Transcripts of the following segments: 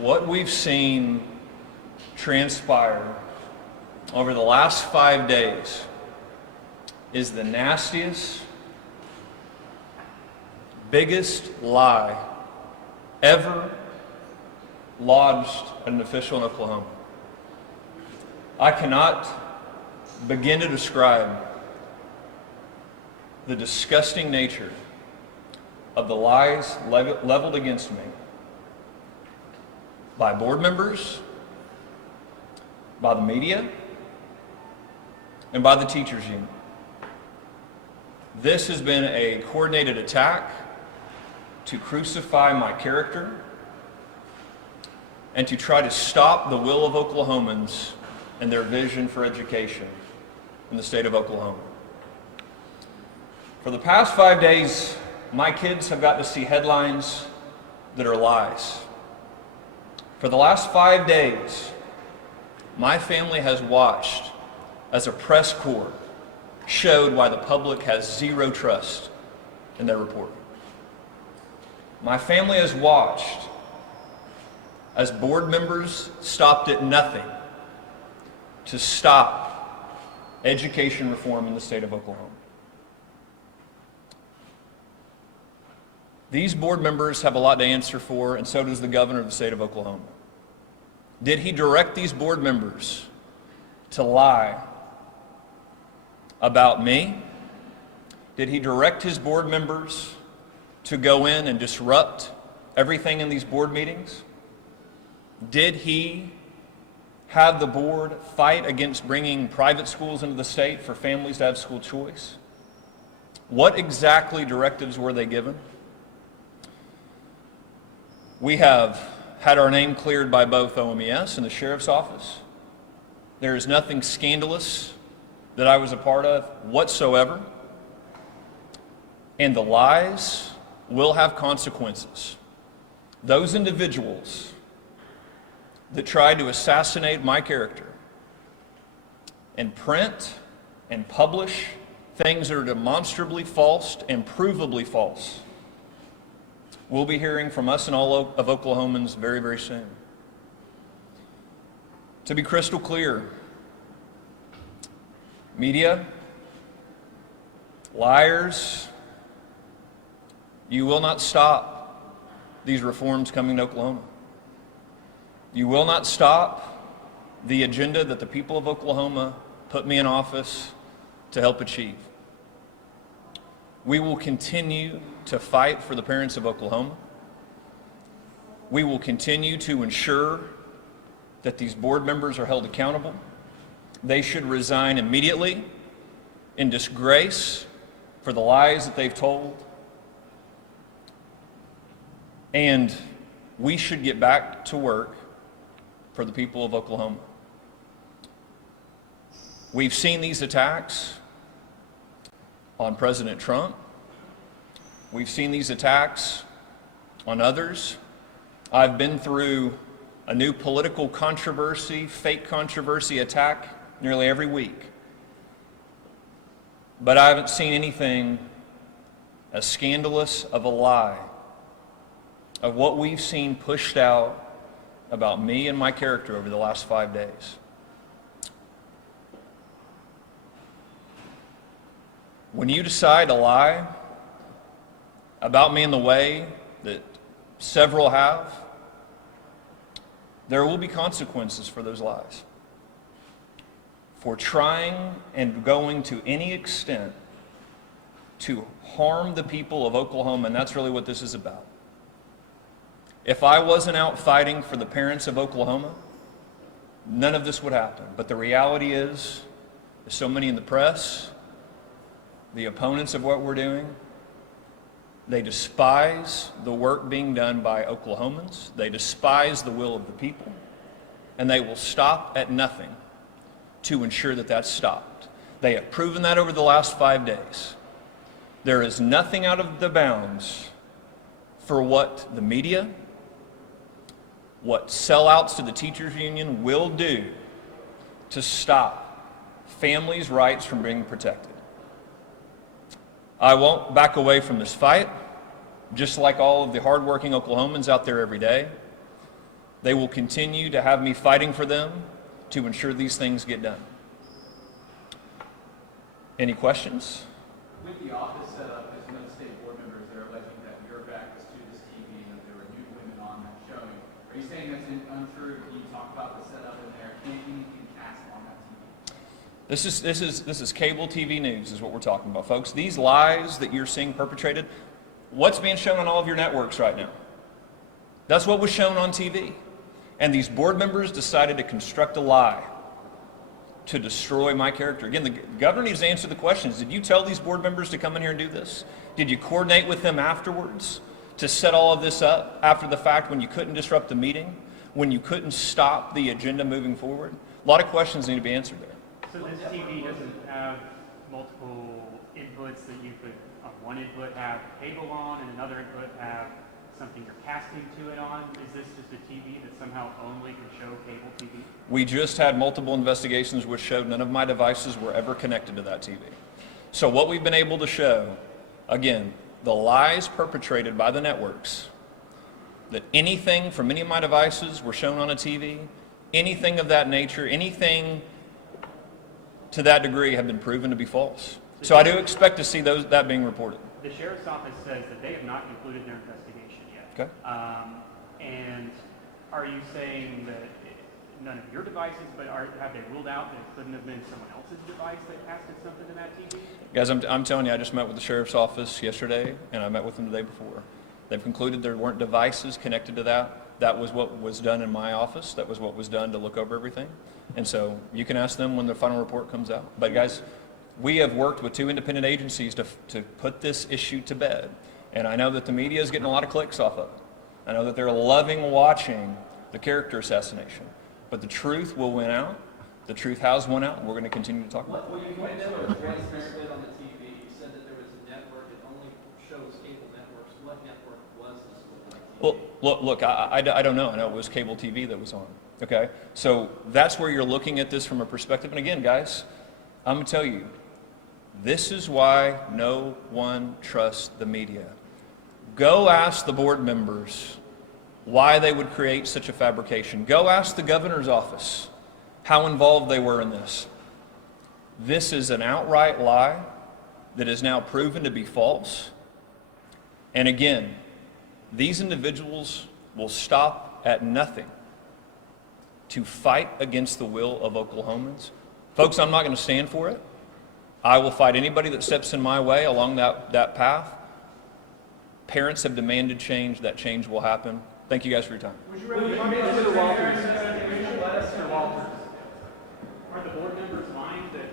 What we've seen transpire over the last 5 days is the nastiest, biggest lie ever lodged in an official in Oklahoma. I cannot begin to describe the disgusting nature of the lies leveled against me by board members, by the media, and by the teachers union. This has been a coordinated attack to crucify my character and to try to stop the will of Oklahomans and their vision for education in the state of Oklahoma. For the past 5 days, my kids have got to see headlines that are lies. For the last 5 days, my family has watched as a press corps showed why the public has zero trust in their reporting. My family has watched as board members stopped at nothing to stop education reform in the state of Oklahoma. These board members have a lot to answer for, and so does the governor of the state of Oklahoma. Did he direct these board members to lie about me? Did he direct his board members to go in and disrupt everything in these board meetings? Did he have the board fight against bringing private schools into the state for families to have school choice? What exactly directives were they given? We have had our name cleared by both OMES and the sheriff's office. There is nothing scandalous that I was a part of whatsoever. And the lies will have consequences. Those individuals that tried to assassinate my character and print and publish things that are demonstrably false and provably false, we'll be hearing from us and all of Oklahomans very, very soon. To be crystal clear, media, liars, you will not stop these reforms coming to Oklahoma. You will not stop the agenda that the people of Oklahoma put me in office to help achieve. We will continue to fight for the parents of Oklahoma. We will continue to ensure that these board members are held accountable. They should resign immediately in disgrace for the lies that they've told. And we should get back to work for the people of Oklahoma. We've seen these attacks on President Trump. We've seen these attacks on others. I've been through a new political controversy, fake controversy attack nearly every week. But I haven't seen anything as scandalous of a lie of what we've seen pushed out about me and my character over the last 5 days. When you decide to lie about me in the way that several have, there will be consequences for those lies. For trying and going to any extent to harm the people of Oklahoma, and that's really what this is about. If I wasn't out fighting for the parents of Oklahoma, none of this would happen. But the reality is, there's so many in the press, the opponents of what we're doing, they despise the work being done by Oklahomans. They despise the will of the people. And they will stop at nothing to ensure that that's stopped. They have proven that over the last 5 days. There is nothing out of the bounds for what the media, what sellouts to the teachers union will do to stop families' rights from being protected. I won't back away from this fight, just like all of the hardworking Oklahomans out there every day. They will continue to have me fighting for them to ensure these things get done. Any questions? With the office set up, as no state board members, they're alleging that your back is to this TV and that there were nude women on that showing. Are you saying that's untrue? Can you talk about the setup in there? Anything you can cast on that TV? This is cable TV news is what we're talking about, folks. These lies that you're seeing perpetrated, what's being shown on all of your networks right now? That's what was shown on TV. And these board members decided to construct a lie to destroy my character. Again, the governor needs to answer the questions. Did you tell these board members to come in here and do this? Did you coordinate with them afterwards to set all of this up after the fact when you couldn't disrupt the meeting, when you couldn't stop the agenda moving forward? A lot of questions need to be answered there. So this TV doesn't have multiple inputs that you could, on one input have cable on and another input have something you're casting to it on? Is this just a TV that somehow only can show cable TV? We just had multiple investigations which showed none of my devices were ever connected to that TV. So what we've been able to show, again, the lies perpetrated by the networks, that anything from any of my devices were shown on a TV, anything of that nature, anything to that degree have been proven to be false. So I do expect to see that being reported. The sheriff's office says that they have not concluded their investigation yet. Okay. And are you saying that none of your devices, but have they ruled out that it couldn't have been someone else's device that casted something to that TV? Guys, I'm telling you, I just met with the sheriff's office yesterday, and I met with them the day before. They've concluded there weren't devices connected to that. That was what was done in my office. That was what was done to look over everything. And so you can ask them when the final report comes out. But guys, we have worked with 2 independent agencies to put this issue to bed. And I know that the media is getting a lot of clicks off of it. I know that they're loving watching the character assassination. But the truth will win out. The truth has won out, and we're going to continue to talk about it. Well, you pointed out there was one split on the TV. You said that there was a network that only shows cable networks. What network was this split on TV? Well, look, I don't know. I know it was cable TV that was on. Okay? So that's where you're looking at this from a perspective. And again, guys, I'm going to tell you, this is why no one trusts the media. Go ask the board members why they would create such a fabrication. Go ask the governor's office how involved they were in this. This is an outright lie that is now proven to be false. And again, these individuals will stop at nothing to fight against the will of Oklahomans. Folks, I'm not going to stand for it. I will fight anybody that steps in my way along that path. Parents have demanded change. That change will happen. Thank you guys for your time. Would you rather Mr. Walters? Mr. Walters, are the board members lying that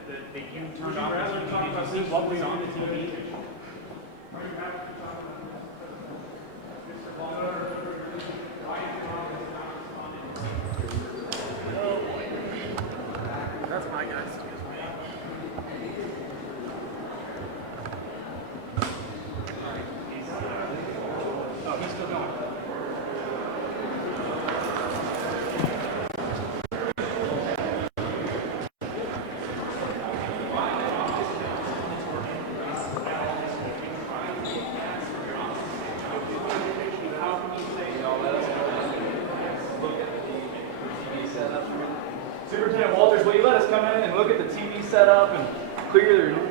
you turned off the TV to see what was on the TV? That's my guys. He's still going. Superintendent Walters, will you let us come in and look at the TV setup and clear